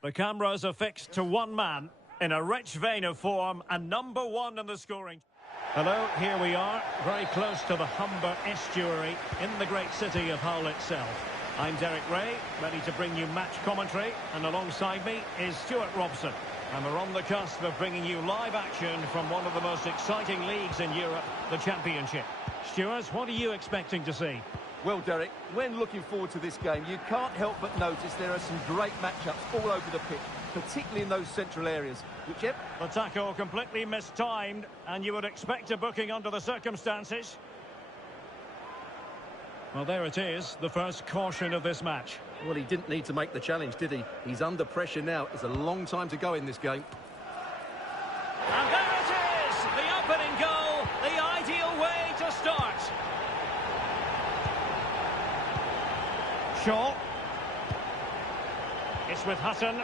The cameras are fixed to one man in a rich vein of form and #1 in the scoring. Hello, here we are, very close to the Humber estuary in the great city of Hull itself. I'm Derek Ray, ready to bring you match commentary, and alongside me is Stuart Robson. And we're on the cusp of bringing you live action from one of the most exciting leagues in Europe, the Championship. Stuart, what are you expecting to see? Well, Derek, when looking forward to this game, you can't help but notice there are some great matchups all over the pitch, particularly in those central areas. The tackle completely mistimed, and you would expect a booking under the circumstances. Well, there it is, the first caution of this match. Well, he didn't need to make the challenge, did he? He's under pressure now. It's a long time to go in this game. And there it is, the opening goal, the ideal way to start. Shaw. It's with Hutton.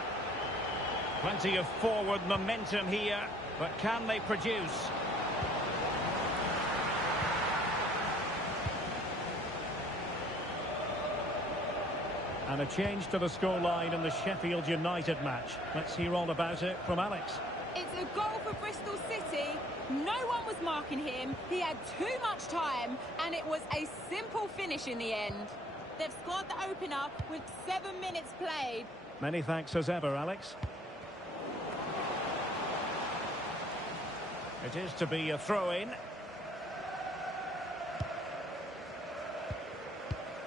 Plenty of forward momentum here, but can they produce? And a change to the scoreline in the Sheffield United match. Let's hear all about it from Alex. It's a goal for Bristol City. No one was marking him. He had too much time, and it was a simple finish in the end. They've scored the opener with 7 minutes played. Many thanks as ever, Alex. It is to be a throw-in.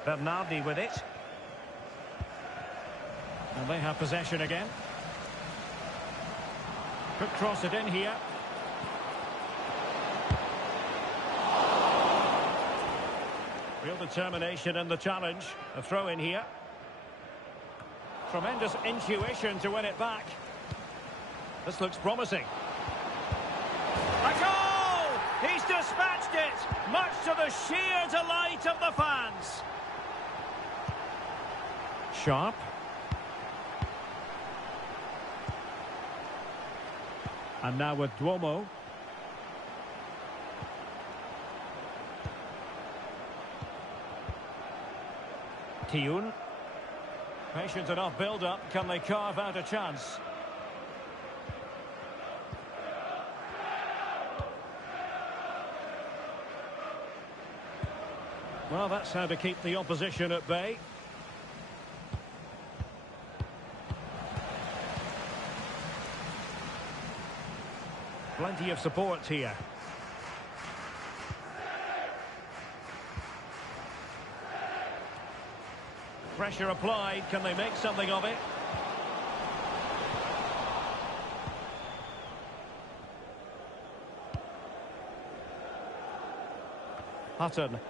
Bernardi with it. And they have possession again. Could cross it in here. Real determination in the challenge. A throw in here. Tremendous intuition to win it back. This looks promising. A goal! He's dispatched it, much to the sheer delight of the fans. Sharp. And now with Duomo. Tiyun. Patient enough build-up. Can they carve out a chance? Well, that's how to keep the opposition at bay. Plenty of support here. Pressure applied. Can they make something of it? Hutton.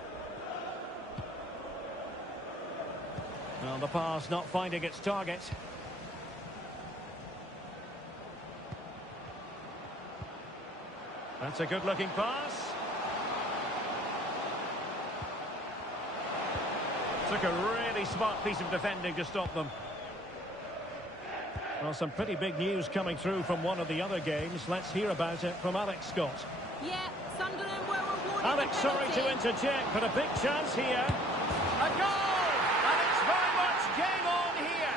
Well, the pass not finding its target. That's a good-looking pass. Took a really smart piece of defending to stop them. Well, some pretty big news coming through from one of the other games. Let's hear about it from Alex Scott. Yeah, Sunderland were rewarded. Alex, sorry to interject, but a big chance here. A goal! And it's very much game on here.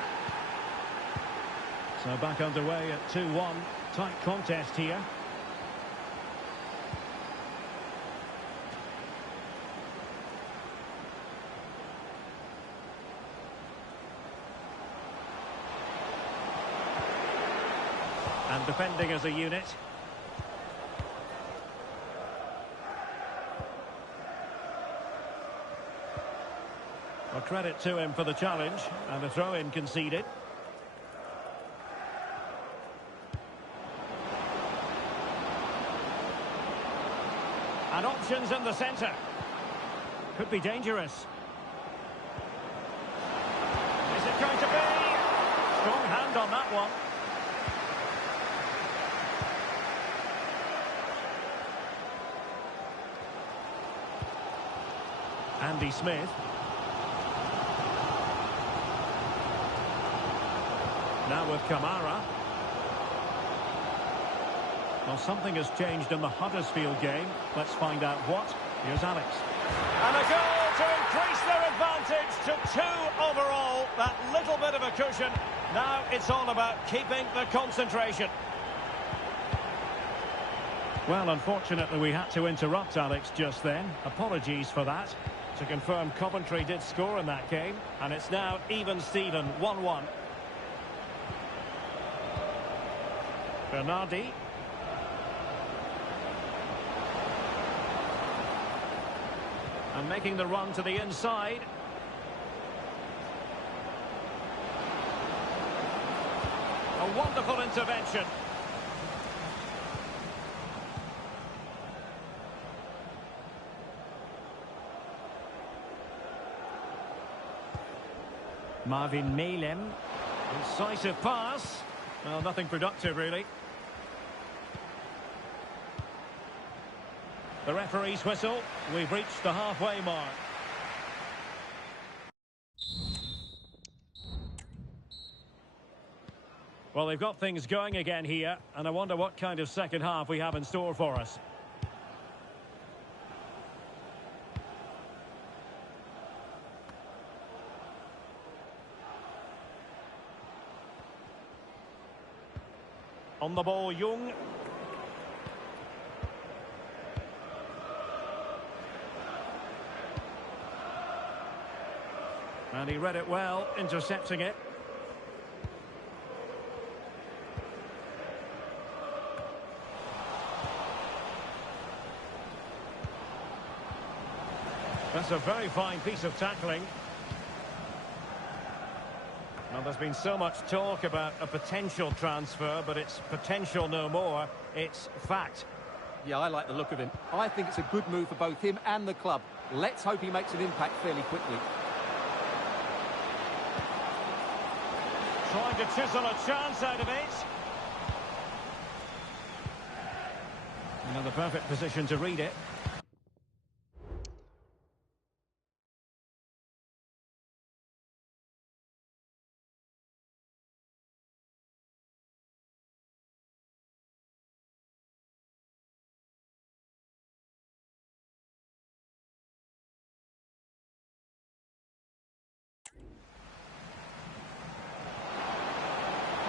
So back underway at 2-1. Tight contest here. And defending as a unit. Well, credit to him for the challenge, and a throw-in conceded. And options in the centre. Could be dangerous. Is it going to be? Strong hand on that one. Andy Smith. Now with Kamara. Well, something has changed in the Huddersfield game. Let's find out what. Here's Alex. And a goal to increase their advantage to 2 overall. that little bit of a cushion. Now it's all about keeping the concentration. Well, unfortunately, we had to interrupt Alex just then. Apologies for that. To confirm, Coventry did score in that game, and it's now even-Steven, 1-1. Bernardi. And making the run to the inside. A wonderful intervention. Marvin Malem. Incisive pass. Well, nothing productive, really. The referee's whistle. We've reached the halfway mark. Well, they've got things going again here, and I wonder what kind of second half we have in store for us. On the ball, Young. And he read it well, intercepting it. That's a very fine piece of tackling. Well, there's been so much talk about a potential transfer, but it's potential no more. It's fact. Yeah, I like the look of him. I think it's a good move for both him and the club. Let's hope he makes an impact fairly quickly. Trying to chisel a chance out of it. You know, the perfect position to read it.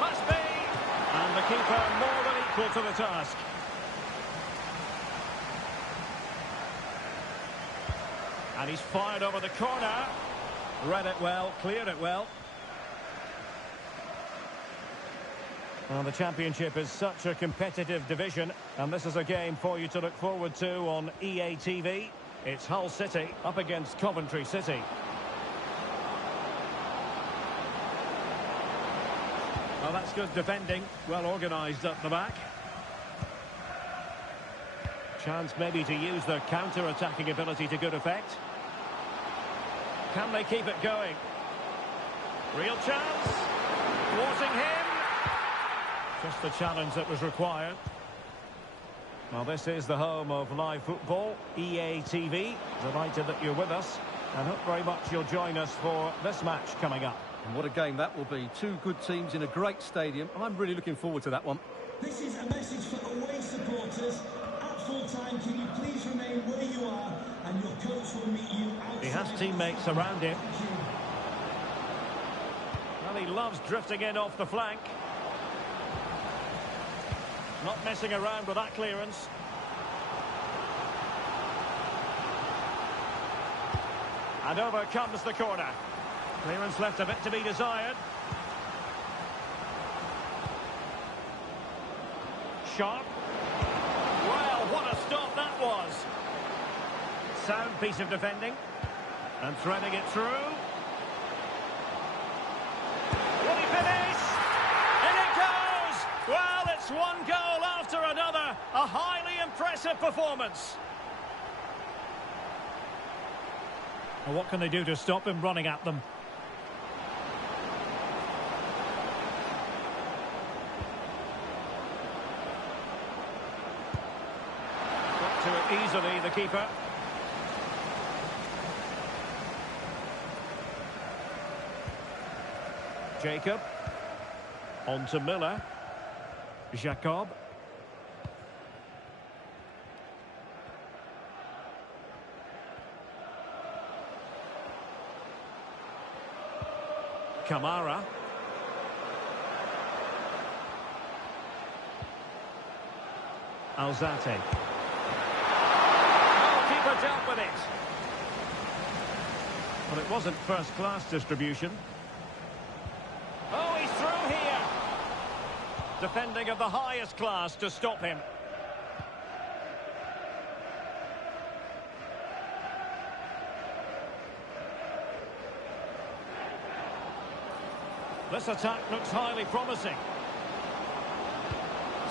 Must be! And the keeper more than equal to the task. And he's fired over the corner. Read it well, cleared it well. Well, the Championship is such a competitive division, and this is a game for you to look forward to on EA TV. It's Hull City up against Coventry City. Well, that's good defending, well organised up the back. Chance maybe to use their counter-attacking ability to good effect. Can they keep it going? Real chance. Thwarting him. Just the challenge that was required. Well, this is the home of live football, EA TV. Delighted that you're with us, and hope very much you'll join us for this match coming up. And what a game that will be. Two good teams in a great stadium. I'm really looking forward to that one. This is a message for away supporters. At full time, can you please remain where you are, and your coach will meet you outside. He has teammates around him. Well, he loves drifting in off the flank. Not messing around with that clearance. And over comes the corner. Clearance left a bit to be desired. Sharp. Well, what a stop that was. Sound piece of defending. And threading it through. Will he finish? In it goes! Well, it's one goal after another. A highly impressive performance. Well, what can they do to stop him running at them? Got to it easily, the keeper. Jacob. On to Miller. Jacob. Kamara. Alzate. Keeper dealt with it. Well, it wasn't first-class distribution. Oh, he's through here. Defending of the highest class to stop him. This attack looks highly promising.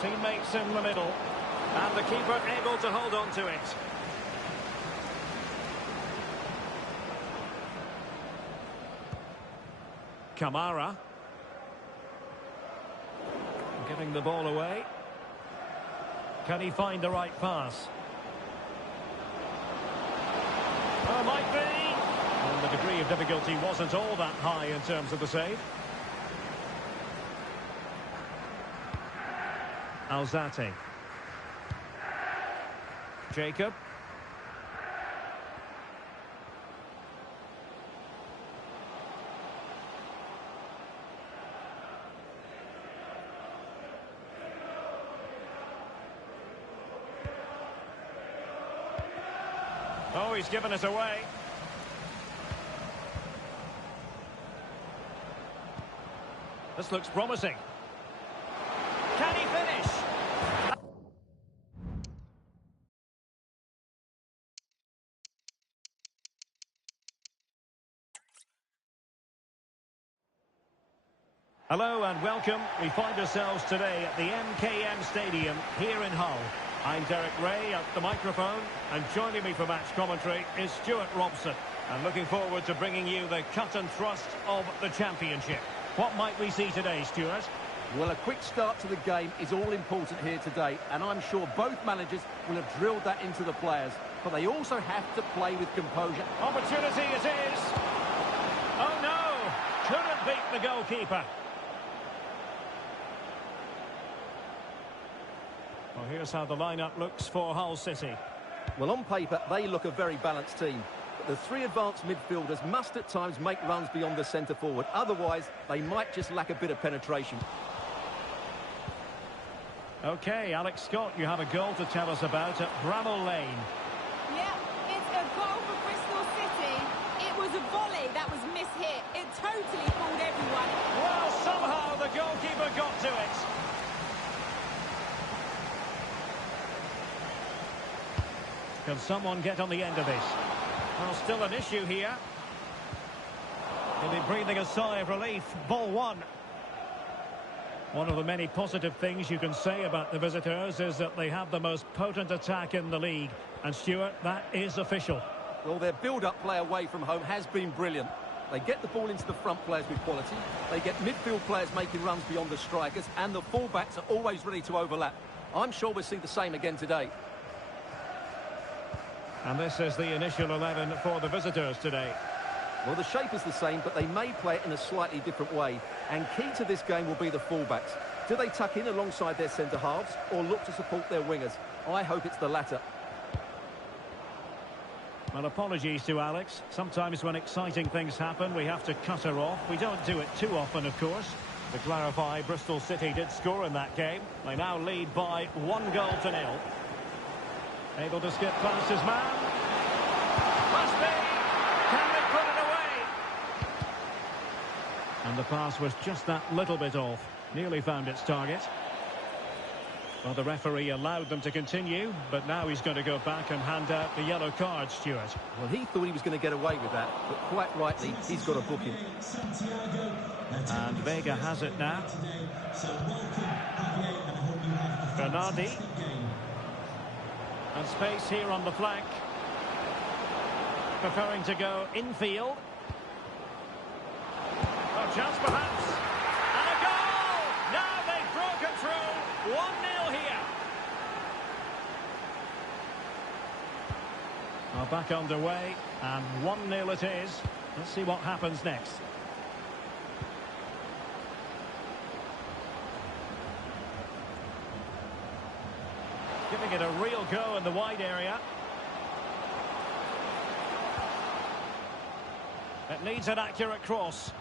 Teammates in the middle. And the keeper able to hold on to it. Kamara. Giving the ball away. Can he find the right pass? Oh, might be. And the degree of difficulty wasn't all that high in terms of the save. Alzate. Jacob. Oh, he's given it away. This looks promising. Can he finish? Hello and welcome. We find ourselves today at the MKM Stadium here in Hull. I'm Derek Ray at the microphone, and joining me for match commentary is Stuart Robson. And looking forward to bringing you the cut and thrust of the championship. What might we see today, Stuart? Well, a quick start to the game is all important here today, and I'm sure both managers will have drilled that into the players. But they also have to play with composure. Opportunity it is. Oh no! Couldn't beat the goalkeeper. Well, here's how the lineup looks for Hull City. Well, on paper, they look a very balanced team. But the three advanced midfielders must at times make runs beyond the centre-forward. Otherwise, they might just lack a bit of penetration. OK, Alex Scott, you have a goal to tell us about at Bramall Lane. Yeah, it's a goal for Bristol City. It was a volley that was mishit. It totally fooled everyone. Well, somehow the goalkeeper got to it. Can someone get on the end of this? Well, still an issue here. He'll be breathing a sigh of relief. Ball one. One of the many positive things you can say about the visitors is that they have the most potent attack in the league. And Stuart, that is official. Well, their build-up play away from home has been brilliant. They get the ball into the front players with quality. They get midfield players making runs beyond the strikers. And the fullbacks are always ready to overlap. I'm sure we'll see the same again today. And this is the initial 11 for the visitors today. Well, the shape is the same, but they may play it in a slightly different way. And key to this game will be the fullbacks. Do they tuck in alongside their centre-halves or look to support their wingers? I hope it's the latter. Well, apologies to Alex. Sometimes when exciting things happen, we have to cut her off. We don't do it too often, of course. To clarify, Bristol City did score in that game. They now lead by 1-0. Able to skip past his man. Must be. Can they put it away? And the pass was just that little bit off. Nearly found its target. Well, the referee allowed them to continue, but now he's going to go back and hand out the yellow card, Stuart. Well, he thought he was going to get away with that, but quite rightly, he's got a booking. And Vega has it now. Bernardi. And space here on the flank. Preferring to go infield. Oh, chance perhaps. And a goal! Now they've broken through. 1-0 here. Well, back underway. And 1-0 it is. Let's see what happens next. Giving it a real go in the wide area. It needs an accurate cross.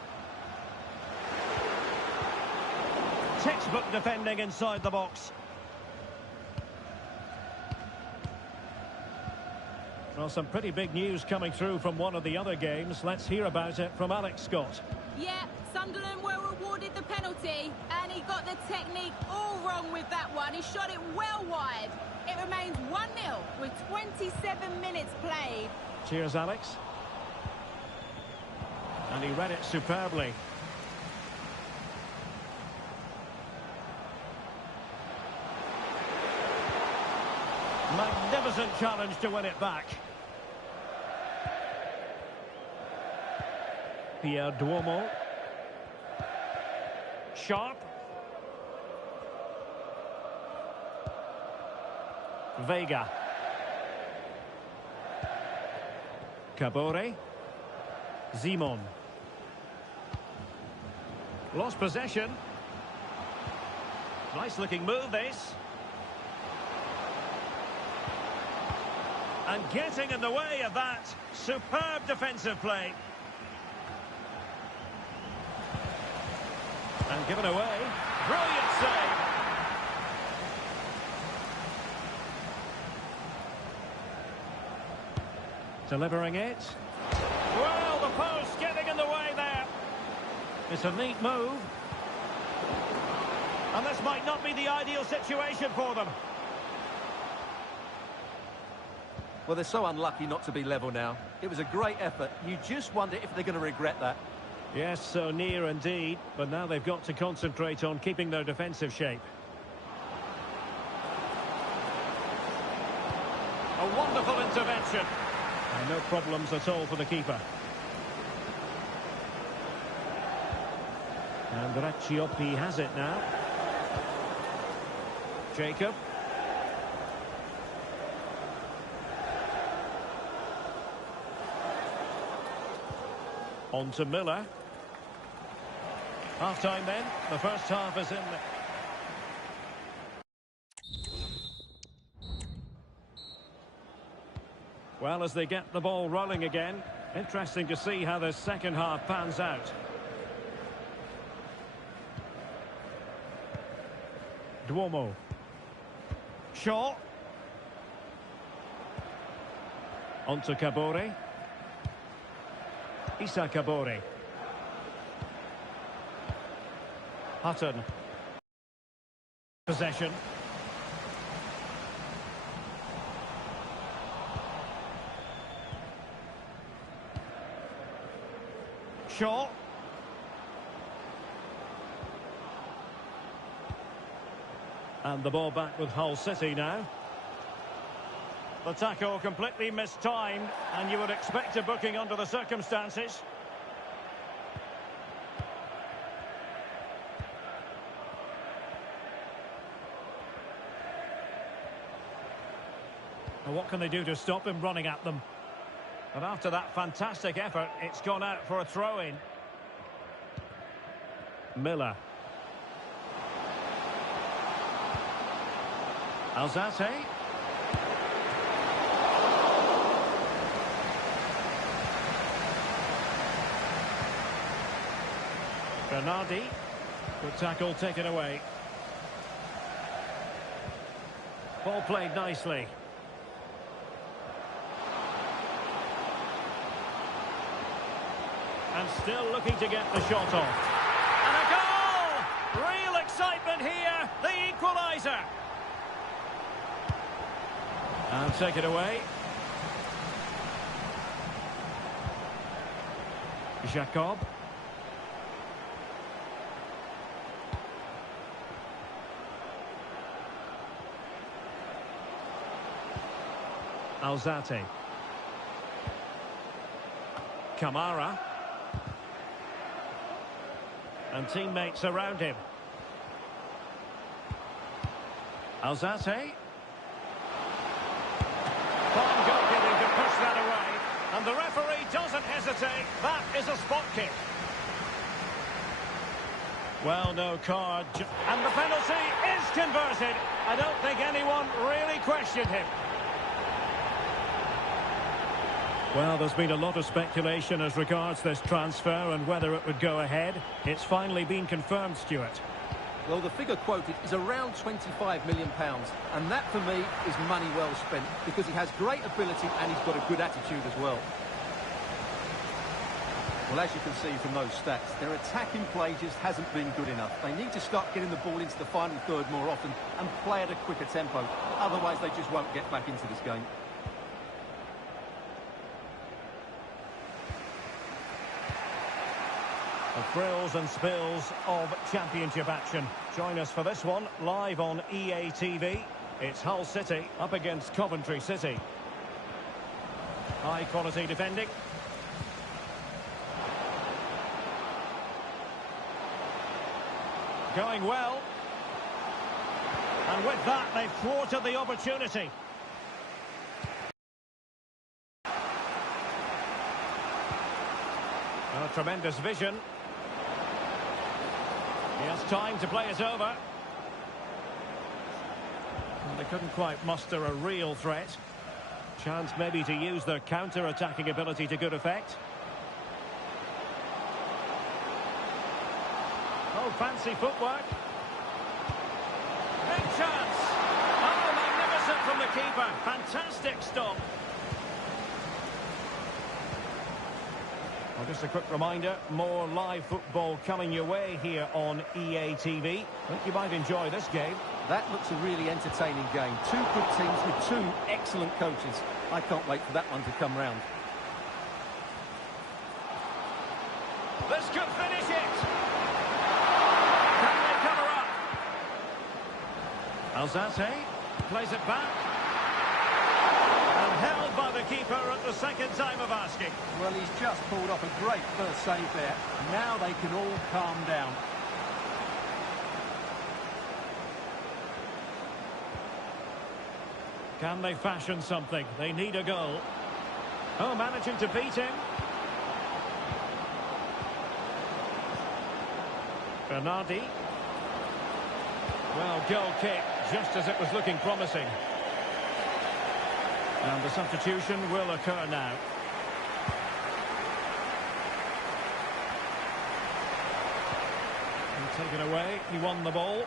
Textbook defending inside the box. Well, some pretty big news coming through from one of the other games. Let's hear about it from Alex Scott. Yeah, Sunderland were awarded the penalty, and he got the technique all wrong with that one. He shot it well wide. It remains 1-0 with 27 minutes played. Cheers, Alex. And he read it superbly. Magnificent challenge to win it back. Pierre Duomo. Sharp. Vega. Cabore. Zimon. Lost possession. Nice looking move, this. And getting in the way of that. Superb defensive play. And given away. Brilliant save. Delivering it. Well, the post getting in the way there. It's a neat move. And this might not be the ideal situation for them. Well, they're so unlucky not to be level now. It was a great effort. You just wonder if they're going to regret that. Yes, so near indeed. But now they've got to concentrate on keeping their defensive shape. A wonderful intervention. And no problems at all for the keeper. And Racciopi has it now. Jacob. On to Miller. Half-time then. The first half is in. Well, as they get the ball rolling again, interesting to see how the second half pans out. Duomo. Shaw. On to Cabore. Issa Cabore. Hutton. Possession. Shaw. And the ball back with Hull City now. The tackle completely mistimed, and you would expect a booking under the circumstances. And what can they do to stop him running at them? And after that fantastic effort, it's gone out for a throw-in. Miller. Alzate. Bernardi. Good tackle taken away. Ball played nicely. And still looking to get the shot off. And a goal! Real excitement here. The equaliser. And take it away. Jacob. Alzate. Kamara. And teammates around him. Alzate. Fine goalkeeping to push that away. And the referee doesn't hesitate. That is a spot kick. Well, no card. And the penalty is converted. I don't think anyone really questioned him. Well, there's been a lot of speculation as regards this transfer and whether it would go ahead. It's finally been confirmed, Stuart. Well, the figure quoted is around £25 million, and that for me is money well spent because he has great ability and he's got a good attitude as well. Well, as you can see from those stats, their attacking play just hasn't been good enough. They need to start getting the ball into the final third more often and play at a quicker tempo. Otherwise, they just won't get back into this game. The thrills and spills of championship action. Join us for this one, live on EA TV. It's Hull City up against Coventry City. High quality defending. Going well. And with that, they've thwarted the opportunity. Oh, tremendous vision. He has time to play it over. And they couldn't quite muster a real threat. Chance maybe to use their counter-attacking ability to good effect. Oh, fancy footwork. Big chance. Oh, magnificent from the keeper. Fantastic stop. Well, just a quick reminder, more live football coming your way here on EA TV. I think you might enjoy this game. That looks a really entertaining game. Two good teams with two excellent coaches. I can't wait for that one to come round. This could finish it. Can they cover up? Alzate plays it back. And held by the keeper at the second time of asking. Well, he's just pulled off a great first save there. Now they can all calm down. Can they fashion something? They need a goal. Oh, managing to beat him. Bernardi. Well, goal kick, just as it was looking promising. And the substitution will occur now. And taken away, he won the ball.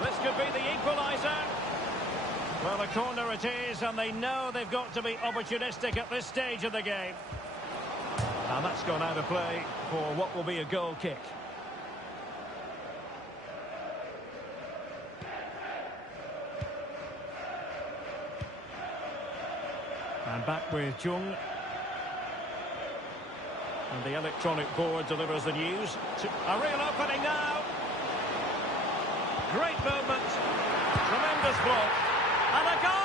This could be the equaliser. Well, a corner it is, and they know they've got to be opportunistic at this stage of the game. And that's gone out of play for what will be a goal kick. And back with Chung. And the electronic board delivers the news. A real opening now. Great movement. Tremendous block. And a goal!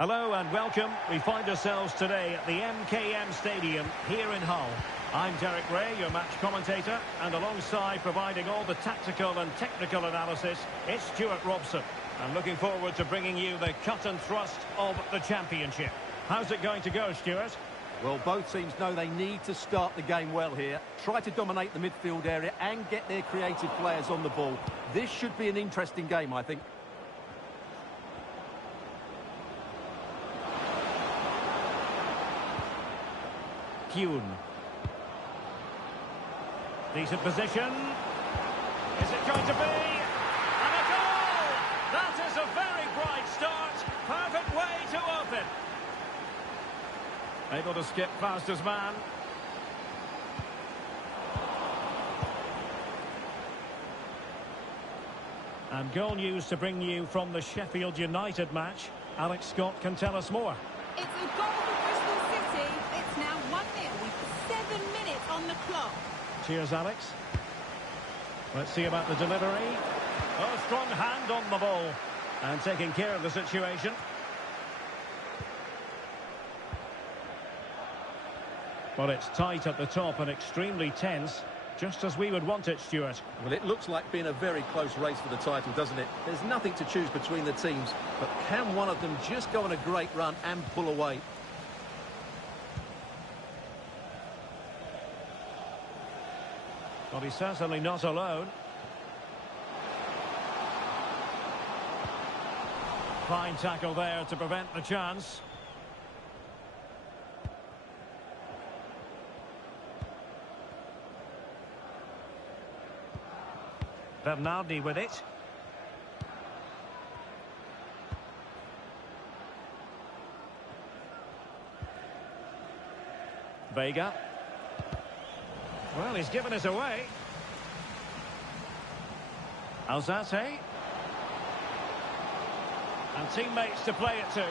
Hello and welcome. We find ourselves today at the MKM Stadium here in Hull. I'm Derek Ray, your match commentator, and alongside providing all the tactical and technical analysis, it's Stuart Robson. I'm looking forward to bringing you the cut and thrust of the championship. How's it going to go, Stuart? Well, both teams know they need to start the game well here. Try to dominate the midfield area and get their creative players on the ball. This should be an interesting game, I think. Kuhn. Decent position. Is it going to be? And a goal! That is a very bright start. Perfect way to open. Able to skip past his man. And goal news to bring you from the Sheffield United match. Alex Scott can tell us more. It's a goal for Bristol City. It's now 1-0 with 7 minutes on the clock. Cheers, Alex. Let's see about the delivery. Oh, strong hand on the ball. And taking care of the situation. Well, it's tight at the top and extremely tense. Just as we would want it, Stuart. Well, it looks like being a very close race for the title, doesn't it? There's nothing to choose between the teams. But can one of them just go on a great run and pull away? Well, he's certainly not alone. Fine tackle there to prevent the chance. Bernardi with it. Vega. Well, he's given us away. Alzate. And teammates to play it to.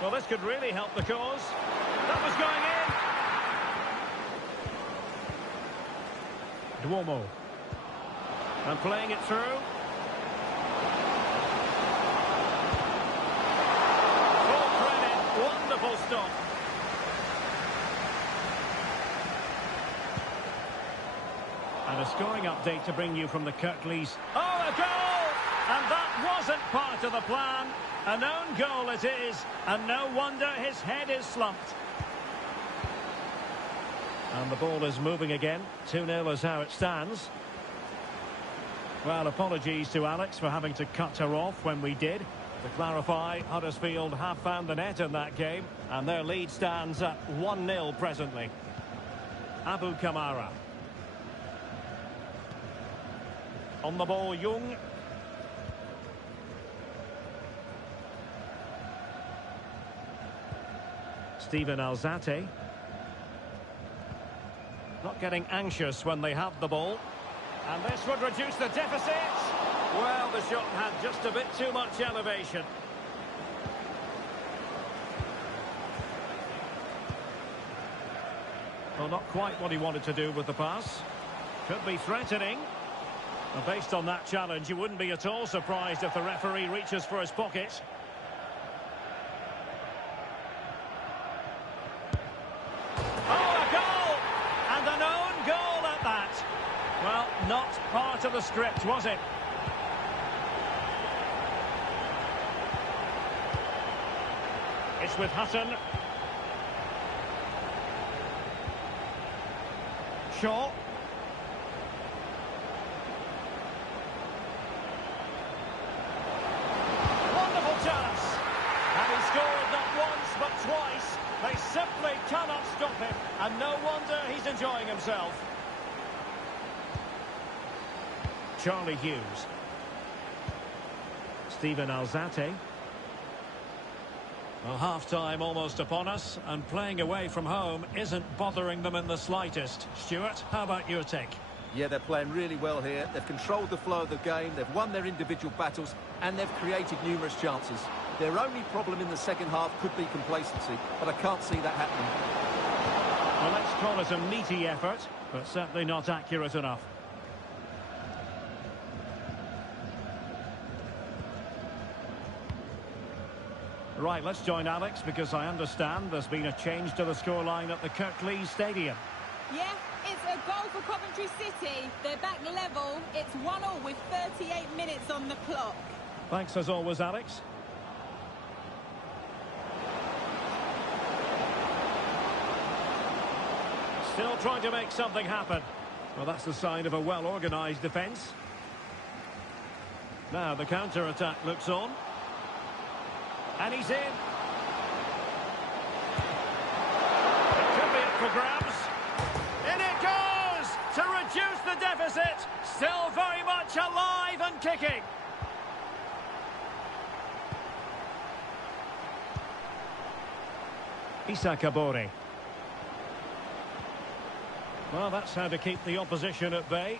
Well, this could really help the cause. That was going in. Duomo. And playing it through. Full credit. Wonderful stop. And a scoring update to bring you from the Kirklees. Oh, a goal! And that wasn't part of the plan. An own goal it is, and no wonder his head is slumped. And the ball is moving again. 2-0 is how it stands. Well, apologies to Alex for having to cut her off when we did. To clarify, Huddersfield have found the net in that game, and their lead stands at 1-0 presently. Abu Kamara. On the ball, Jung. Steven Alzate. Not getting anxious when they have the ball. And this would reduce the deficit. Well, the shot had just a bit too much elevation. Well, not quite what he wanted to do with the pass. Could be threatening. Well, based on that challenge, you wouldn't be at all surprised if the referee reaches for his pocket. Well, not part of the script, was it? It's with Hutton. Shaw. Wonderful chance. And he scored not once but twice. They simply cannot stop him. And no wonder he's enjoying himself. Charlie Hughes. Steven Alzate. Well, half-time almost upon us, and playing away from home isn't bothering them in the slightest. Stuart, how about your take? Yeah, they're playing really well here. They've controlled the flow of the game, they've won their individual battles, and they've created numerous chances. Their only problem in the second half could be complacency, but I can't see that happening. Well, let's call it a meaty effort, but certainly not accurate enough. Right, let's join Alex, because I understand there's been a change to the scoreline at the Kirklees Stadium. Yeah, it's a goal for Coventry City. They're back level. It's 1-1 with 38 minutes on the clock. Thanks as always, Alex. Still trying to make something happen. Well, that's the sign of a well-organised defence. Now the counter-attack looks on. And he's in. It could be up for grabs. In it goes! To reduce the deficit. Still very much alive and kicking. Issa Kabore. Well, that's how to keep the opposition at bay.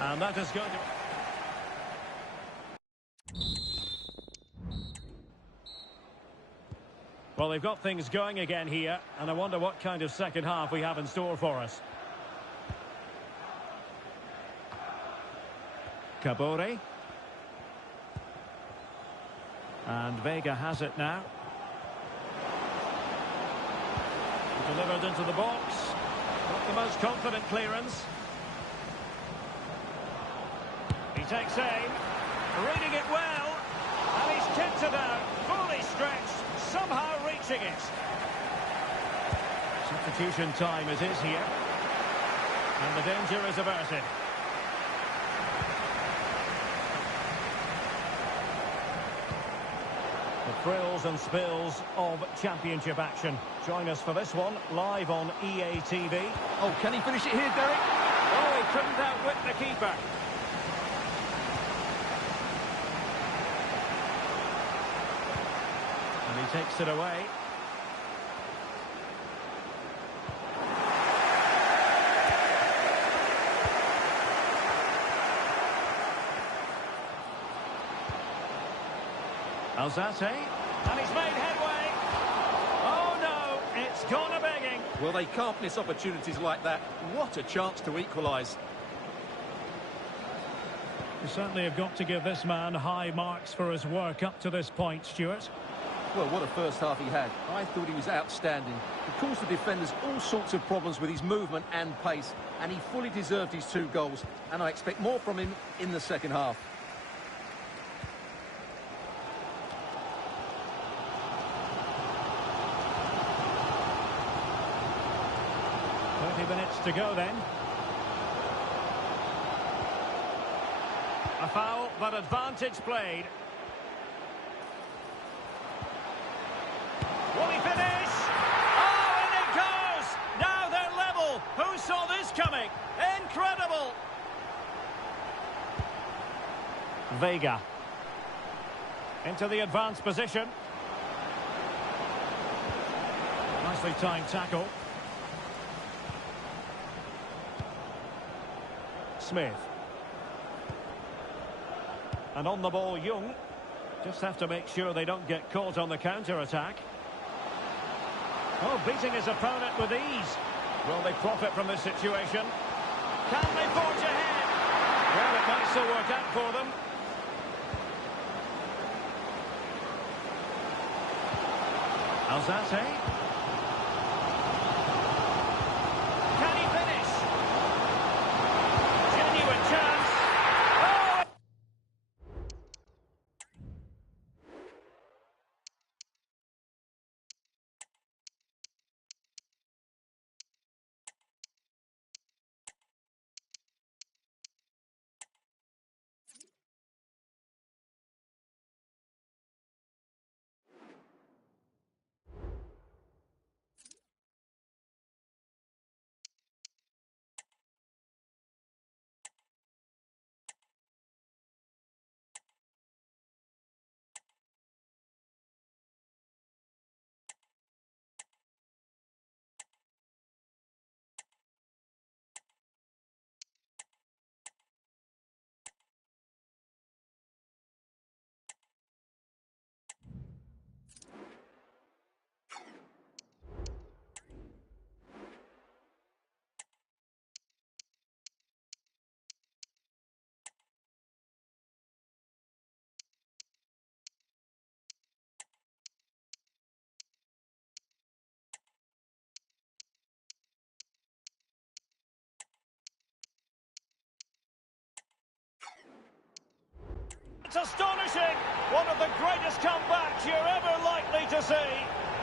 And that is going to... Well, they've got things going again here, and I wonder what kind of second half we have in store for us. Kabore. And Vega has it now. Delivered into the box. Not the most confident clearance. He takes aim. Reading it well. And he's kicked it out. Fully stretched. Somehow reaching it. Substitution time it is here. And the danger is averted. Thrills and spills of championship action. Join us for this one, live on EA TV. Oh, can he finish it here, Derek? Oh, he couldn't outwit the keeper. And he takes it away. Alzate, and he's made headway. Oh no, it's gone a-begging. Well, they can't miss opportunities like that. What a chance to equalise. You certainly have got to give this man high marks for his work up to this point, Stuart. Well, what a first half he had. I thought he was outstanding. He caused the defenders all sorts of problems with his movement and pace, and he fully deserved his 2 goals, and I expect more from him in the second half. Minutes to go then. A foul, but advantage played. Will he finish? Oh, and it goes! Now they're level. Who saw this coming? Incredible! Vega. Into the advanced position. Nicely timed tackle. Smith. And on the ball, Young. Just have to make sure they don't get caught on the counter-attack. Oh, beating his opponent with ease. Will they profit from this situation? Can they forge ahead? Well, it might still work out for them. Alzate. Can he finish? Genuine chance. Oh! It's astonishing! One of the greatest comebacks you're ever likely to see.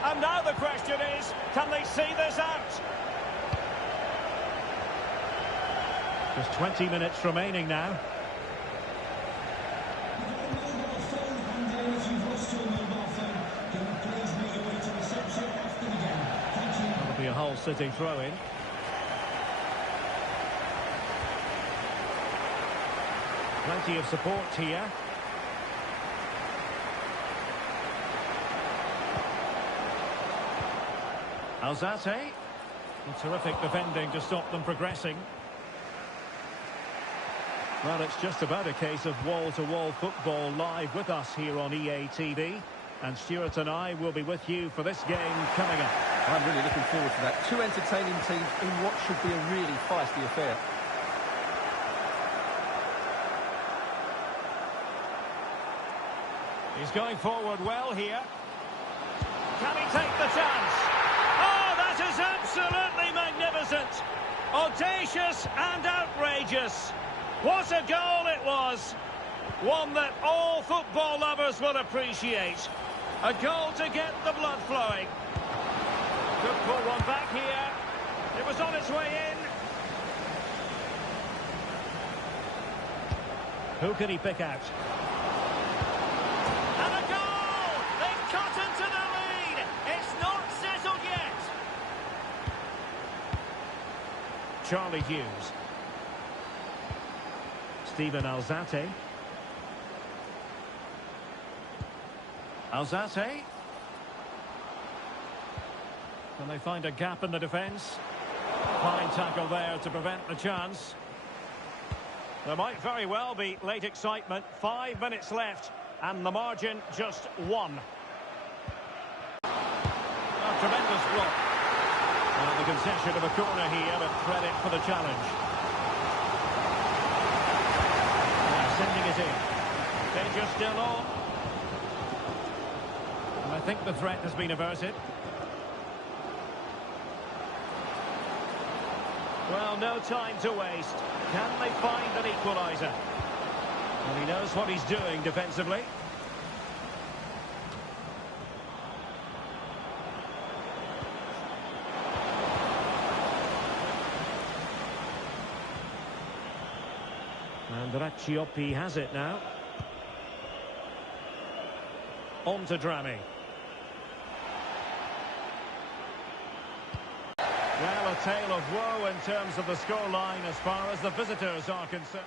And now the question is, can they see this out? Just 20 minutes remaining now. Mobile phone hand if you've lost your mobile phone. Can you please make your way to reception after the game? Thank you. That'll be a Hull City throw-in. Plenty of support here. Alzate. Terrific defending to stop them progressing. Well, it's just about a case of wall-to-wall football live with us here on EA TV. And Stuart and I will be with you for this game coming up. I'm really looking forward to that. 2 entertaining teams in what should be a really feisty affair. He's going forward well here. Can he take the chance? Oh, that is absolutely magnificent. Audacious and outrageous. What a goal it was. One that all football lovers will appreciate. A goal to get the blood flowing. Could pull one back here. It was on its way in. Who can he pick out? And a goal! They've Charlie Hughes. Steven Alzate. Alzate. Can they find a gap in the defence? Fine tackle there to prevent the chance. There might very well be late excitement. 5 minutes left, and the margin just 1. A tremendous block. And the concession of a corner here, but credit for the challenge. Now sending it in. Danger still on. And I think the threat has been averted. Well, no time to waste. Can they find an equaliser? And he knows what he's doing defensively. And Racciopi has it now. On to Drami. Well, a tale of woe in terms of the scoreline as far as the visitors are concerned.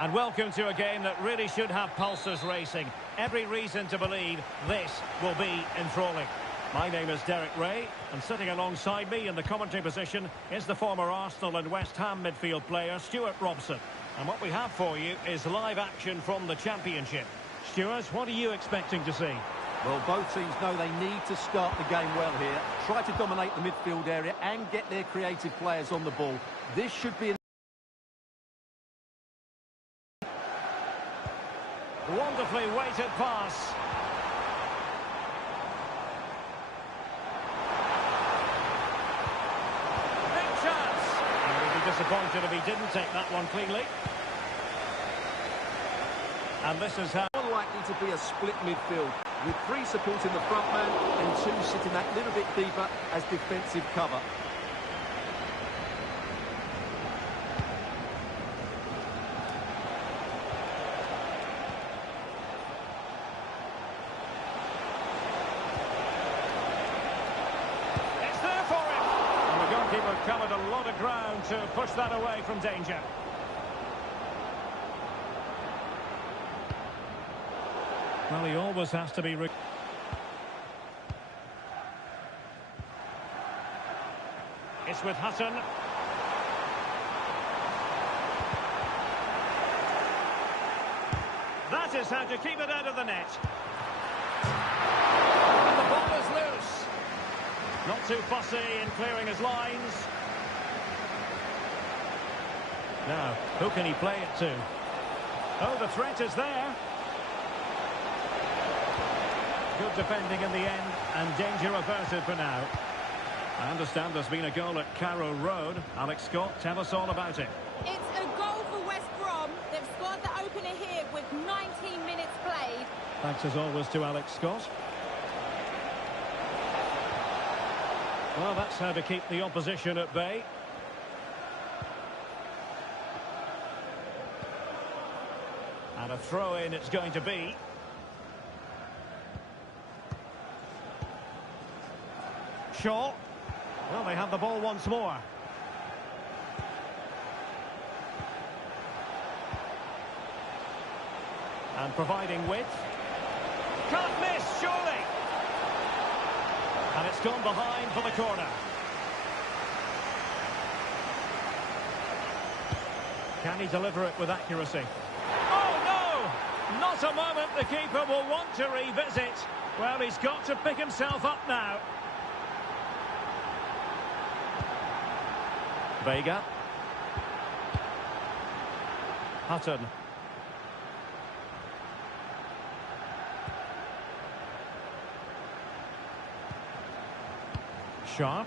And welcome to a game that really should have pulses racing. Every reason to believe this will be enthralling. My name is Derek Ray, and sitting alongside me in the commentary position is the former Arsenal and West Ham midfield player Stuart Robson. And what we have for you is live action from the Championship. Stuart, what are you expecting to see? Well, both teams know they need to start the game well here. Try to dominate the midfield area and get their creative players on the ball. This should be Wonderfully weighted pass. Big chance. And he'd be disappointed if he didn't take that one cleanly. And this is how... Unlikely to be a split midfield, with 3 supporting the front man and 2 sitting that little bit deeper as defensive cover. Keeper covered a lot of ground to push that away from danger. Well, he always has to be... It's with Hutton. That is how to keep it out of the net. And the ball is loose. Not too fussy in clearing his lines. Now, who can he play it to? Oh, the threat is there. Good defending in the end, and danger averted for now. I understand there's been a goal at Carrow Road. Alex Scott, tell us all about it. It's a goal for West Brom. They've scored the opener here with 19 minutes played. Thanks as always to Alex Scott. Well, that's how to keep the opposition at bay. And a throw-in it's going to be. Shaw. Well, they have the ball once more. And providing width. Can't miss, surely. And it's gone behind for the corner. Can he deliver it with accuracy? Oh, no! Not a moment the keeper will want to revisit. Well, he's got to pick himself up now. Vega. Hutton. Sharp.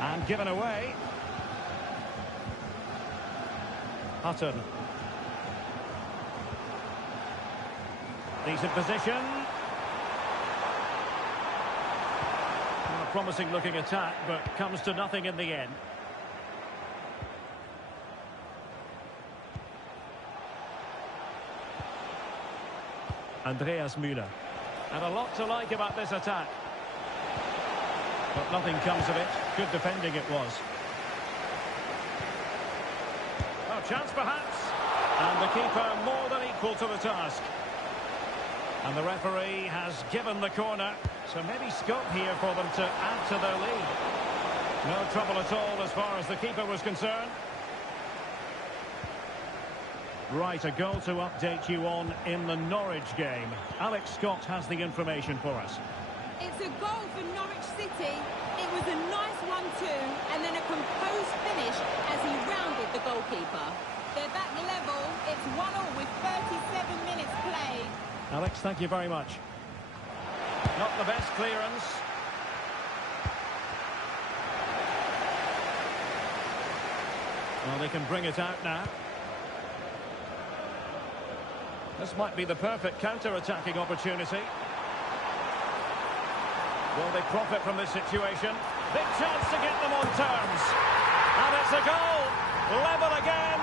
And given away. Hutton. Decent position. Well, a promising looking attack, but comes to nothing in the end. Andreas Müller. And a lot to like about this attack. But nothing comes of it. Good defending it was. Oh, chance perhaps. And the keeper more than equal to the task. And the referee has given the corner. So maybe scope here for them to add to their lead. No trouble at all as far as the keeper was concerned. Right, a goal to update you on in the Norwich game. Alex Scott has the information for us. It's a goal for Norwich City. It was a nice 1-2 and then a composed finish as he rounded the goalkeeper. They're back level. It's 1-1 with 37 minutes played. Alex, thank you very much. Not the best clearance. Well, they can bring it out now. This might be the perfect counter-attacking opportunity. Will they profit from this situation? Big chance to get them on terms. And it's a goal. Level again.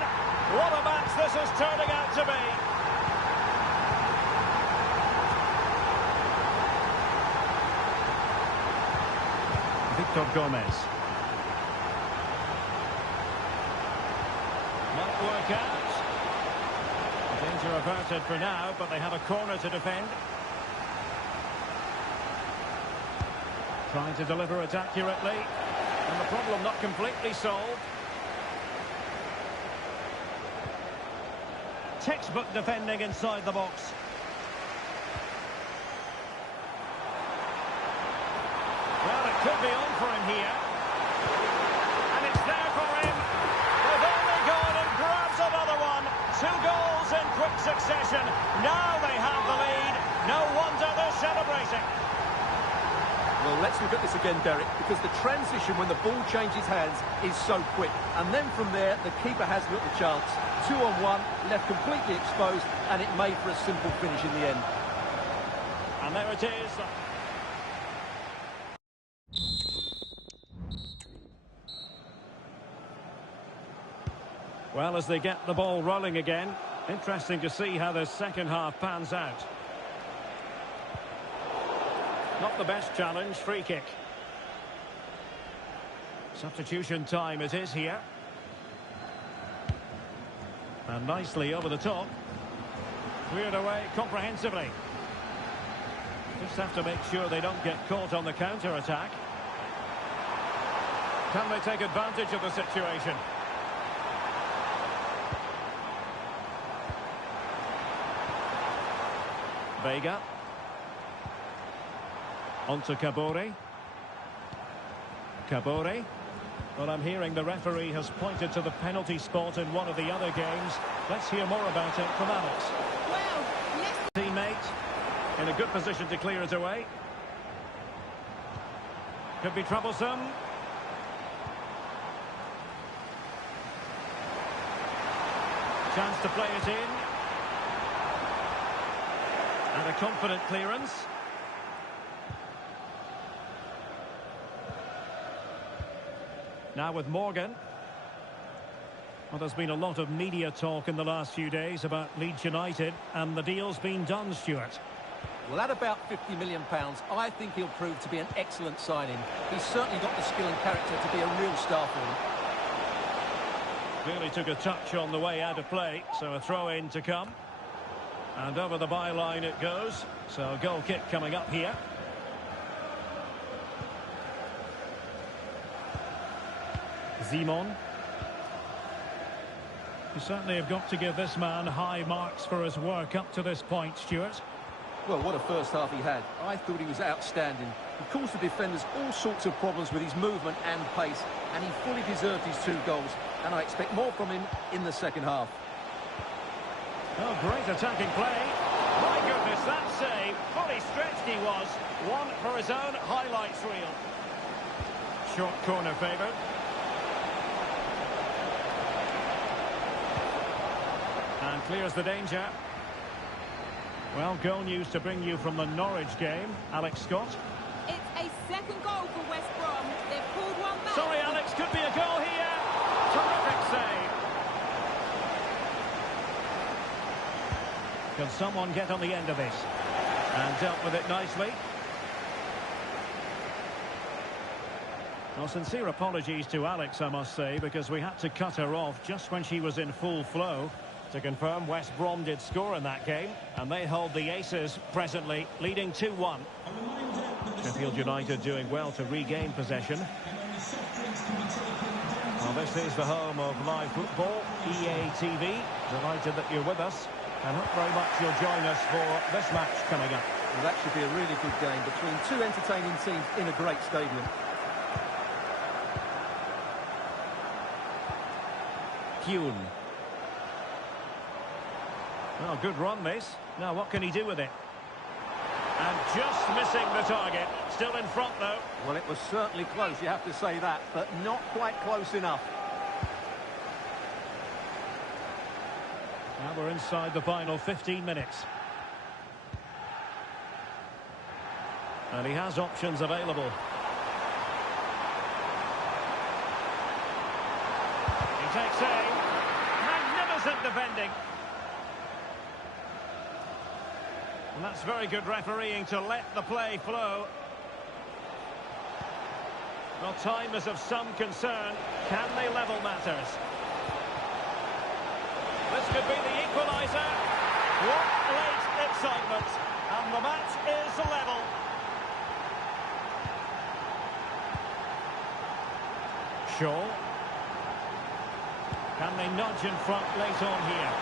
What a match this is turning out to be. Victor Gomez. Might work out. Danger averted for now, but they have a corner to defend. Trying to deliver it accurately. And the problem not completely solved. Textbook defending inside the box. Well, it could be on for him here. And it's there for him. They've only gone and grabs another one. 2 goals in quick succession. Now they have the lead. No wonder they're celebrating. Well, let's look at this again, Derek, because the transition when the ball changes hands is so quick. And then from there, the keeper has little chance. 2-on-1, left completely exposed, and it made for a simple finish in the end. And there it is. Well, as they get the ball rolling again, interesting to see how the second half pans out. Not the best challenge, free kick. Substitution time it is here. And nicely over the top. Cleared away comprehensively. Just have to make sure they don't get caught on the counter-attack. Can they take advantage of the situation? Vega. On to Kabore. Kabore. Well, I'm hearing the referee has pointed to the penalty spot in one of the other games. Let's hear more about it from Alex. Well, Teammate in a good position to clear it away. Could be troublesome. Chance to play it in. And a confident clearance. Now with Morgan. Well, there's been a lot of media talk in the last few days about Leeds United, and the deal's been done, Stuart. Well, at about £50 million, I think he'll prove to be an excellent signing. He's certainly got the skill and character to be a real star for him. Clearly took a touch on the way out of play, so a throw-in to come. And over the byline it goes, so a goal kick coming up here. Zimon. You certainly have got to give this man high marks for his work up to this point, Stuart. Well, what a first half he had. I thought he was outstanding. He caused the defenders all sorts of problems with his movement and pace, and he fully deserved his 2 goals, and I expect more from him in the second half. Oh, great attacking play. My goodness, that save. Fully stretched he was. One for his own highlights reel. Short corner favoured. And clears the danger. Well, goal news to bring you from the Norwich game. Alex Scott. it's a second goal for West Brom. They've pulled one back. Sorry, Alex, could be a goal here. Terrific save. Can someone get on the end of this? And dealt with it nicely. Well, sincere apologies to Alex, I must say, because we had to cut her off just when she was in full flow. To confirm, West Brom did score in that game, and they hold the aces presently, leading 2-1. Sheffield United doing well to regain possession. Well, this is the home of live football, EA TV. Delighted that you're with us, and hope very much you'll join us for this match coming up. Well, that should be a really good game between 2 entertaining teams in a great stadium. Kuhn. Well, good run, this. Now, what can he do with it? And just missing the target. Still in front, though. Well, it was certainly close, you have to say that, but not quite close enough. Now we're inside the final 15 minutes. And he has options available. He takes aim. Magnificent defending. And that's very good refereeing to let the play flow. Well, time is of some concern. Can they level matters? This could be the equaliser. What late excitement. And the match is level. Shaw. Can they nudge in front late on here?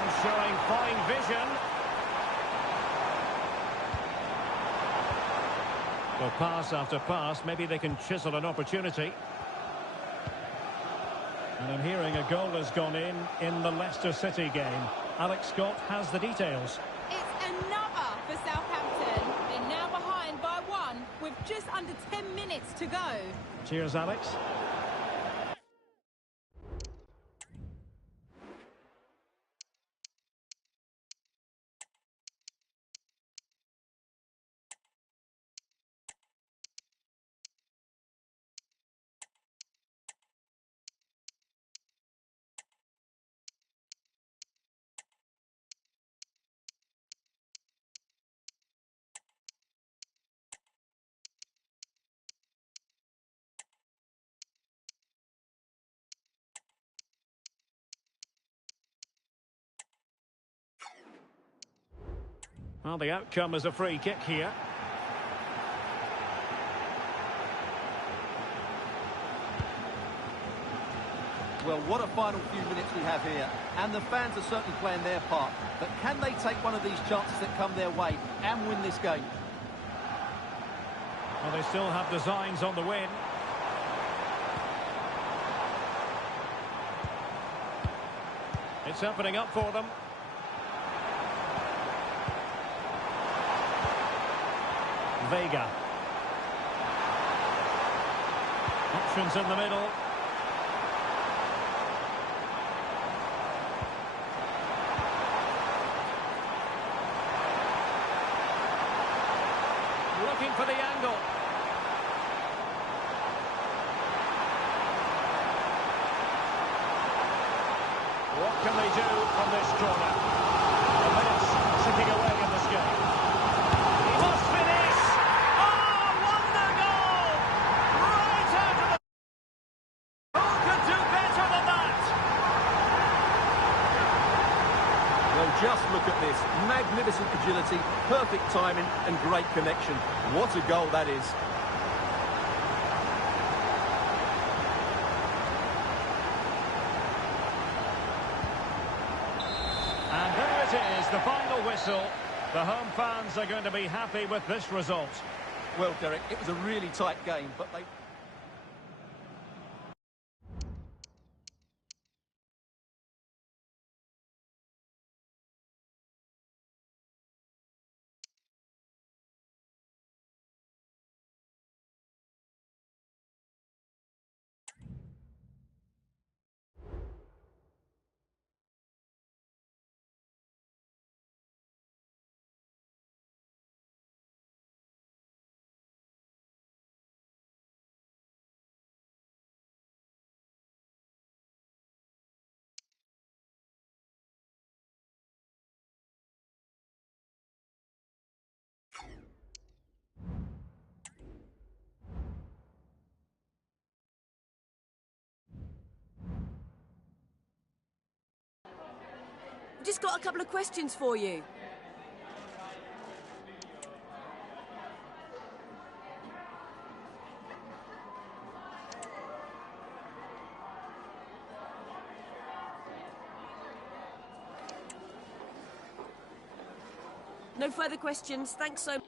And showing fine vision. Well, pass after pass, maybe they can chisel an opportunity. And I'm hearing a goal has gone in the Leicester City game. Alex Scott has the details. It's another for Southampton. They're now behind by 1 with just under 10 minutes to go. Cheers, Alex. Well, the outcome is a free kick here. Well, what a final few minutes we have here. And the fans are certainly playing their part. But can they take one of these chances that come their way and win this game? Well, they still have designs on the win. It's opening up for them. Vega. Options in the middle. Looking for the angle. What can they do from this corner? The minutes ticking away in this game. He must finish! Oh, wonder goal! Right out of the... Who could do better than that? Well, just look at this. Magnificent agility, perfect timing and great connection. What a goal that is. And there it is, the final whistle. The home fans are going to be happy with this result. Well, Derek, it was a really tight game, but they... Just got a couple of questions for you. No further questions. Thanks so much.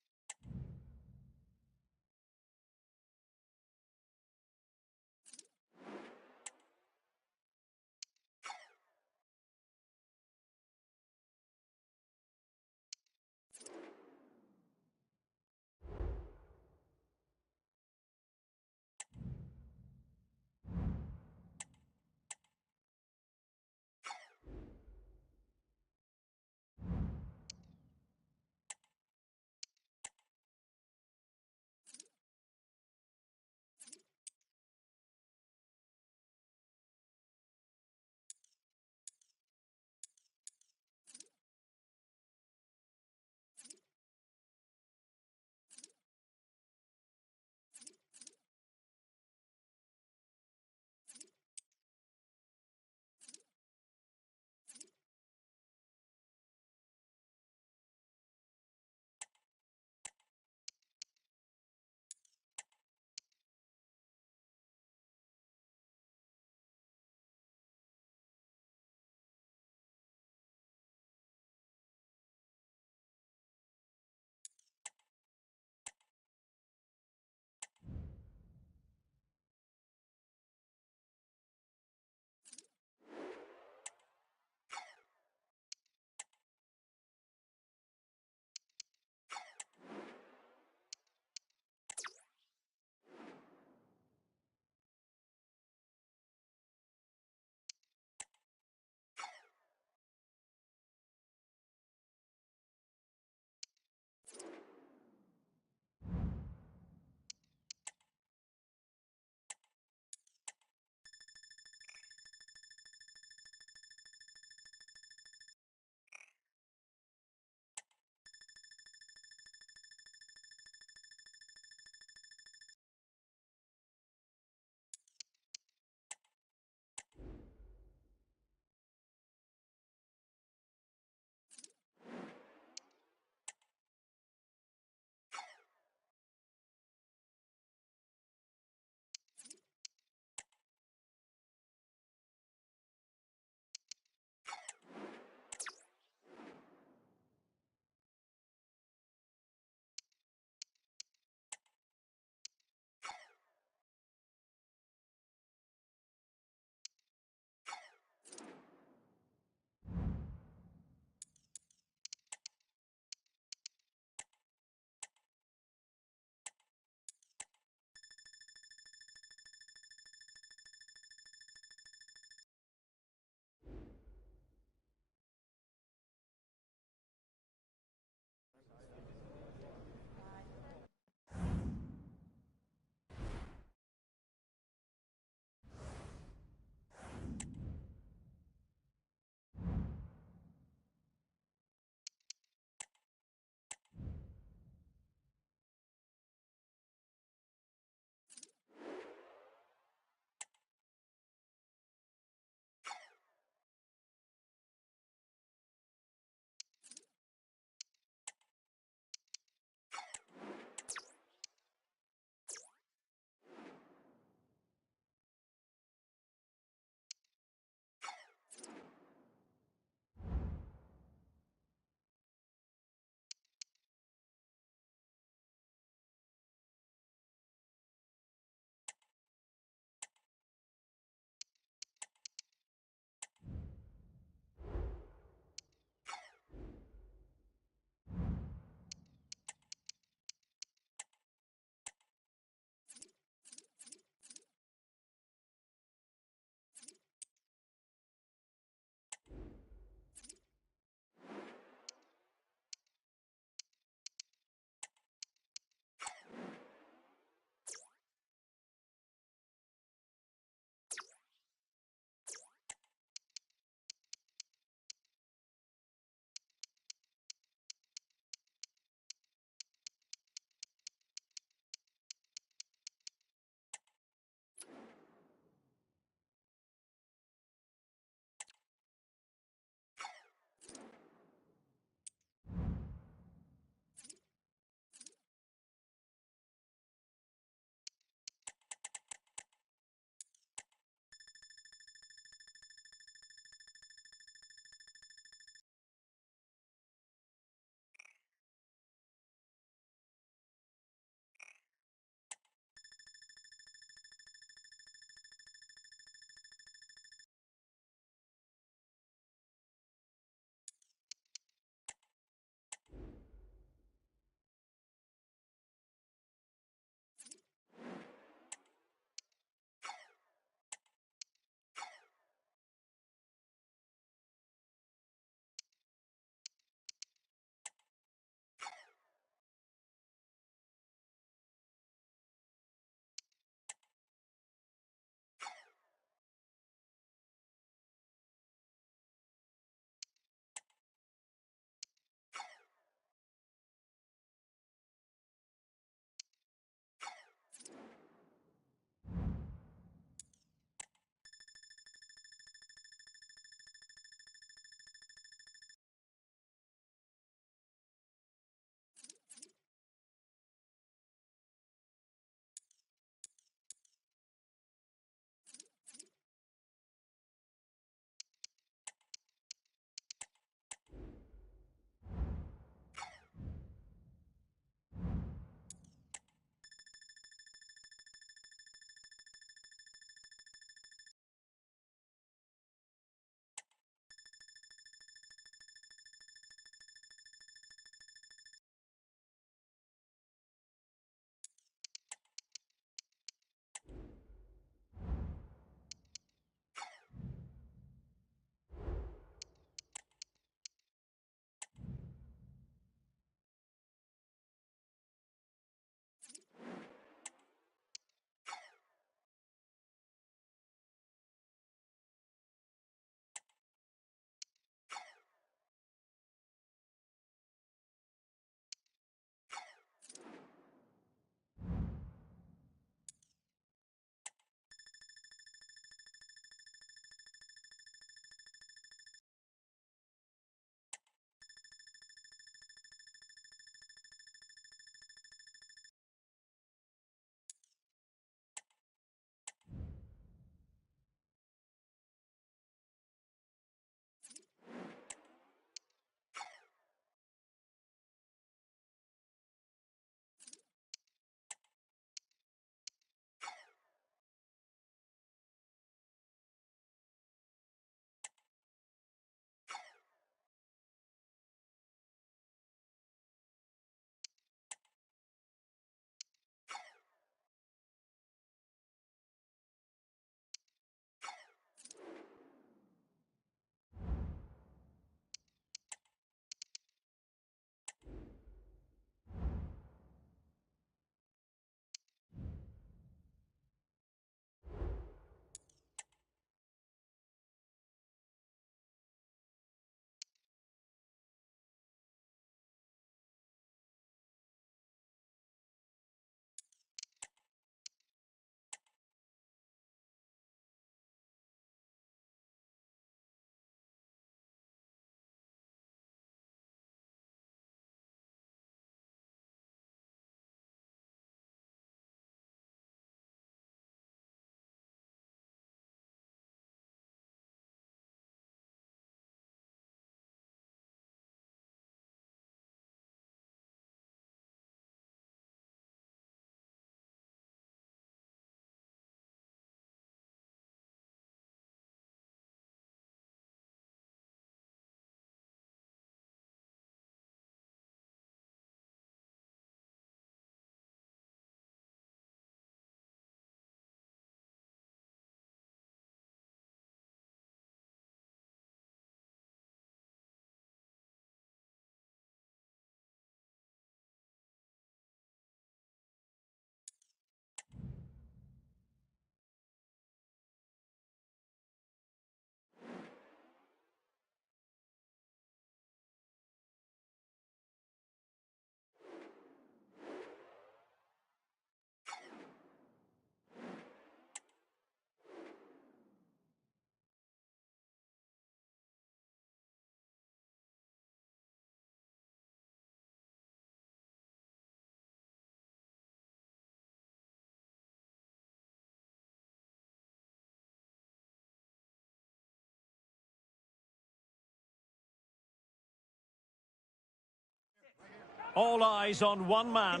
All eyes on one man.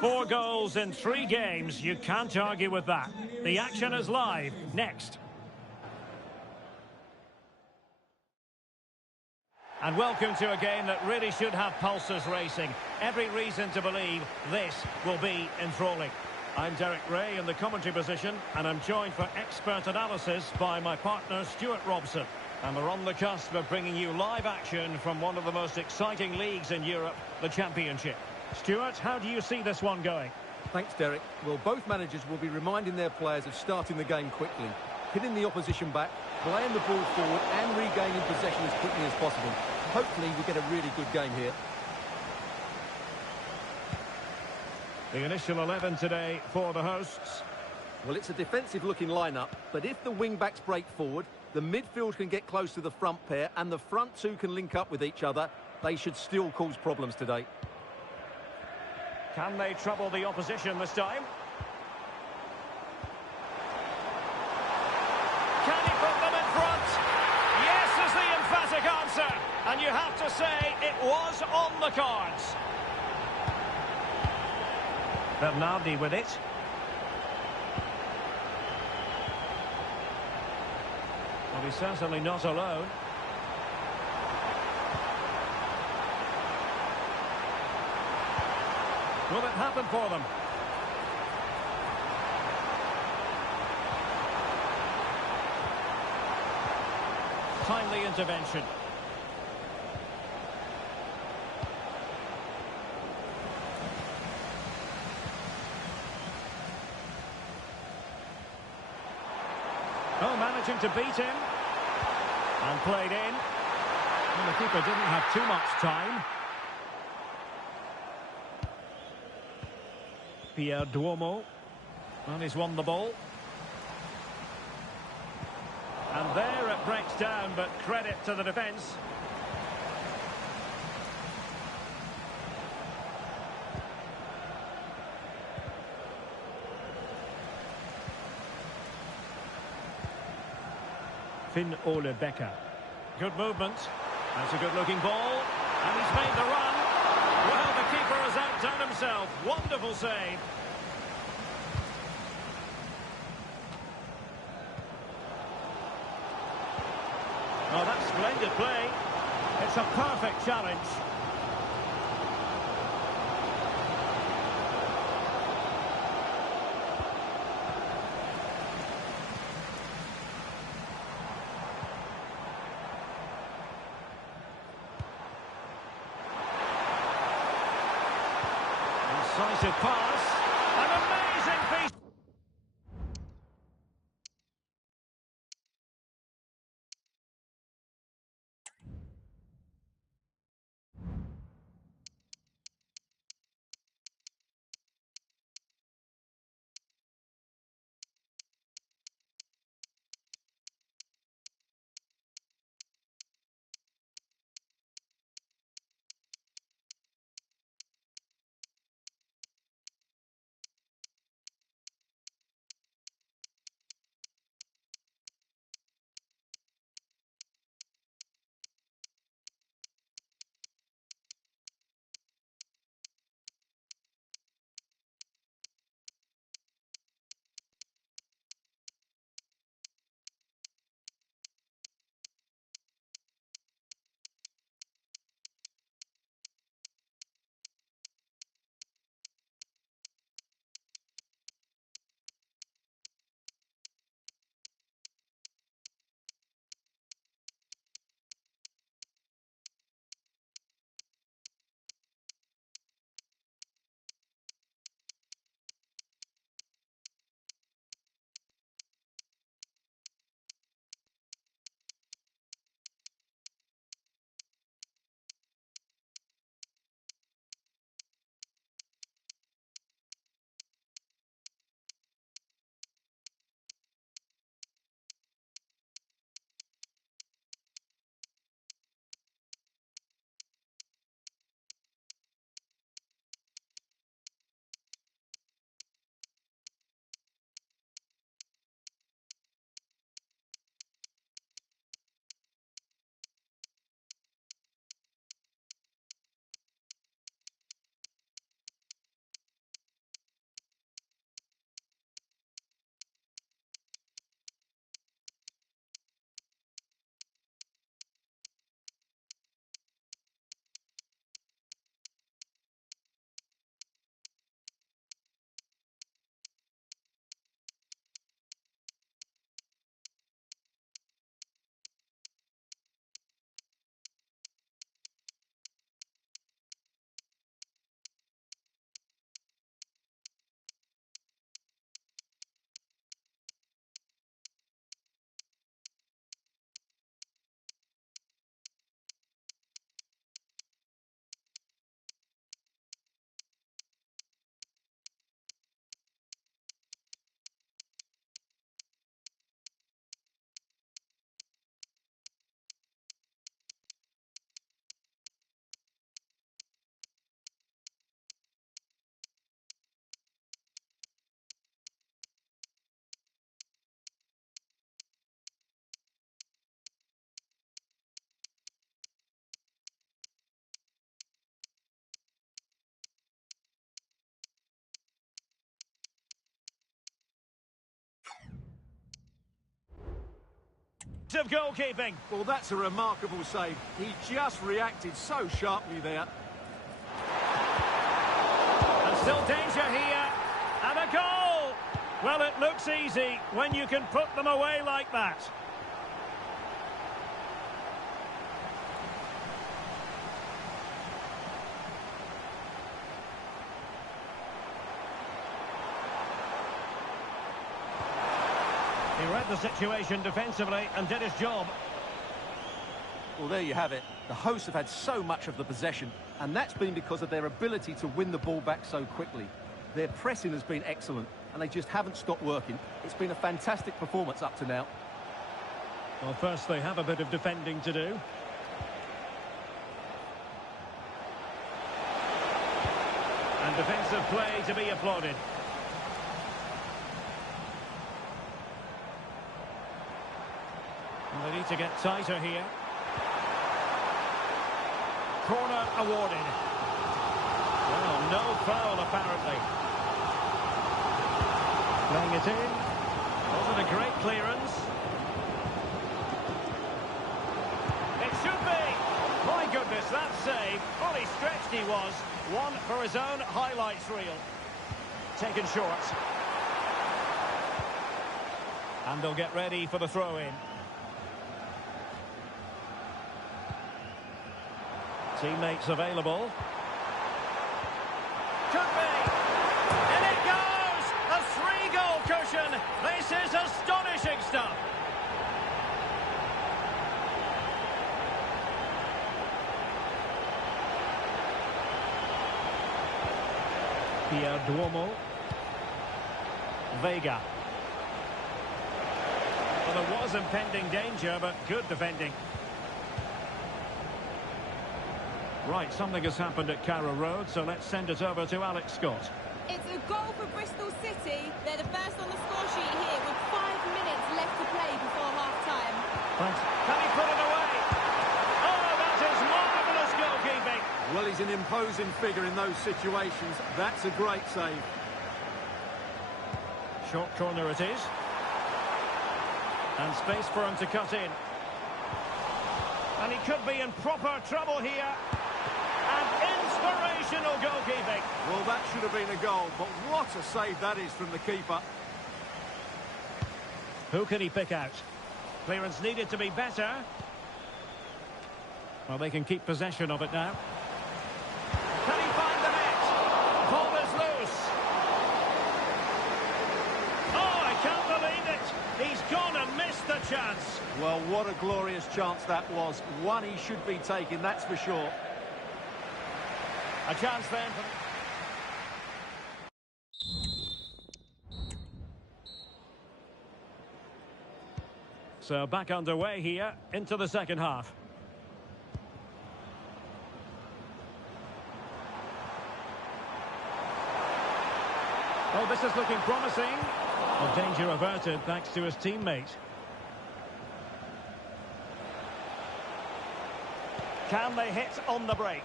4 goals in 3 games. You can't argue with that. The action is live. Next. And welcome to a game that really should have pulses racing. Every reason to believe this will be enthralling. I'm Derek Ray in the commentary position, and I'm joined for expert analysis by my partner Stuart Robson. And we're on the cusp of bringing you live action from one of the most exciting leagues in Europe, the Championship. Stuart, how do you see this one going? Thanks, Derek. Well, both managers will be reminding their players of starting the game quickly, hitting the opposition back, playing the ball forward and regaining possession as quickly as possible. Hopefully we get a really good game here. The initial 11 today for the hosts. Well, it's a defensive-looking lineup, but if the wing-backs break forward, the midfield can get close to the front pair and the front two can link up with each other, they should still cause problems today. Can they trouble the opposition this time? Can he put them in front? Yes is the emphatic answer. And you have to say it was on the cards. Bernardi with it. Well, he's certainly not alone. Will it happen for them? Timely intervention. Oh, managing to beat him. And played in. Well, the keeper didn't have too much time. Pierre Duomo. And he's won the ball. And there it breaks down, but credit to the defence. Finn Ole Becker. Good movement. That's a good-looking ball. And he's made the run. Well, the keeper has outdone himself. Wonderful save. Oh, that's splendid play. It's a perfect challenge. Decisive pass. An amazing piece. of goalkeeping. Well, that's a remarkable save. He just reacted so sharply there. And still danger here. And a goal! Well, it looks easy when you can put them away like that. He read the situation defensively and did his job. Well, there you have it. The hosts have had so much of the possession, and that's been because of their ability to win the ball back so quickly. Their pressing has been excellent, and they just haven't stopped working. It's been a fantastic performance up to now. Well, first they have a bit of defending to do. And defensive play to be applauded. Well, they need to get tighter here. Corner awarded. Well, no foul apparently. Playing it in. Wasn't a great clearance. It should be. My goodness, that save. Fully stretched he was. One for his own highlights reel. Taken short. And they'll get ready for the throw-in. Teammates available. Could be. And it goes! A 3-goal cushion. This is astonishing stuff. Pierre Duomo. Vega. Well, there was impending danger, but good defending. Right, something has happened at Carrow Road, so let's send it over to Alex Scott. It's a goal for Bristol City. They're the first on the score sheet here with 5 minutes left to play before half-time. Thanks. Can he put it away? Oh, that is marvellous goalkeeping. Well, he's an imposing figure in those situations. That's a great save. Short corner it is. And space for him to cut in. And he could be in proper trouble here. And inspirational goalkeeping. Well, that should have been a goal, but what a save that is from the keeper. Who can he pick out? Clearance needed to be better. Well, they can keep possession of it now. Can he find the net? Ball is loose. Oh, I can't believe it. He's gone and missed the chance. Well, what a glorious chance that was. One he should be taking, that's for sure. A chance then. So back underway here into the second half. Oh, this is looking promising. Well, danger averted thanks to his teammate. Can they hit on the break?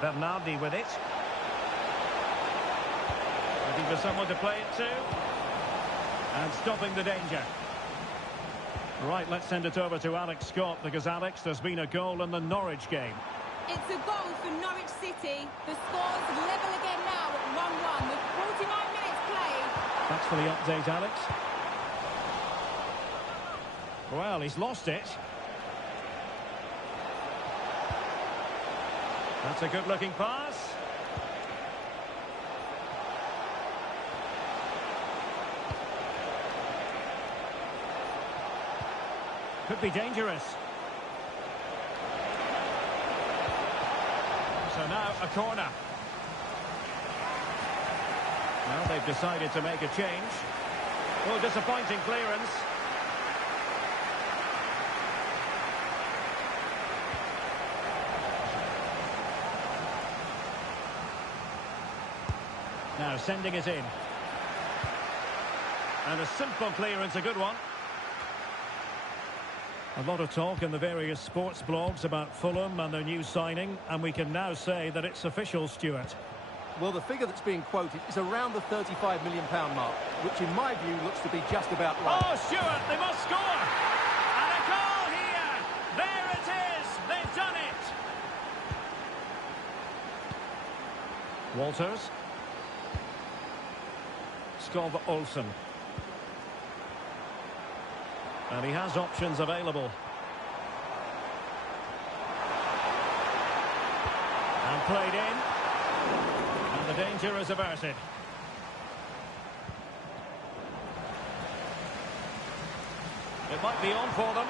Bernardi with it. Looking for someone to play it to. And stopping the danger. Right, let's send it over to Alex Scott, because, Alex, there's been a goal in the Norwich game. It's a goal for Norwich City. The score's level again now at 1-1 with 49 minutes played. Thanks for the update, Alex. Well, he's lost it. That's a good-looking pass. Could be dangerous. So now a corner. Well, they've decided to make a change. Well, disappointing clearance. Now sending it in. And a simple clearance, a good one. A lot of talk in the various sports blogs about Fulham and their new signing, and we can now say that it's official, Stuart. Well, the figure that's being quoted is around the £35 million mark, which in my view looks to be just about right. Oh, Stuart, they must score! And a goal here! There it is! They've done it! Walters. Skov Olsen. And he has options available. And played in. And the danger is averted. It might be on for them.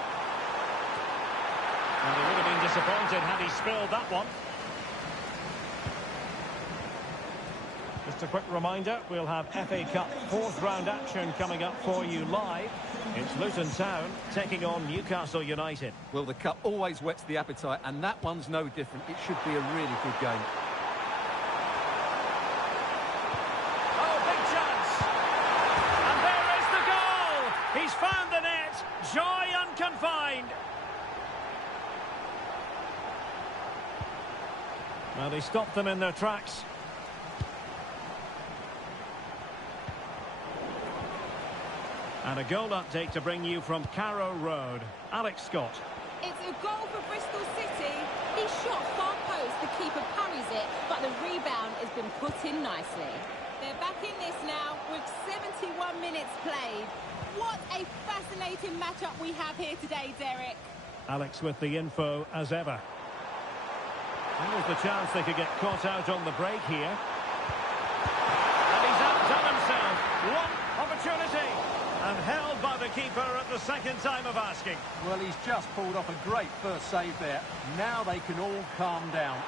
And he would have been disappointed had he spilled that one. Just a quick reminder, we'll have FA Cup fourth round action coming up for you live. It's Luton Town taking on Newcastle United. Well, the cup always whets the appetite, and that one's no different. It should be a really good game. Oh, big chance! And there is the goal! He's found the net! Joy unconfined! Well, he stopped them in their tracks. And a goal update to bring you from Carrow Road. Alex Scott. It's a goal for Bristol City. He shot far post, the keeper parries it, but the rebound has been put in nicely. They're back in this now with 71 minutes played. What a fascinating matchup we have here today, Derek. Alex with the info as ever. There's the chance they could get caught out on the break here. And he's outdone himself. One opportunity. And held by the keeper at the second time of asking. Well, he's just pulled off a great first save there. Now they can all calm down.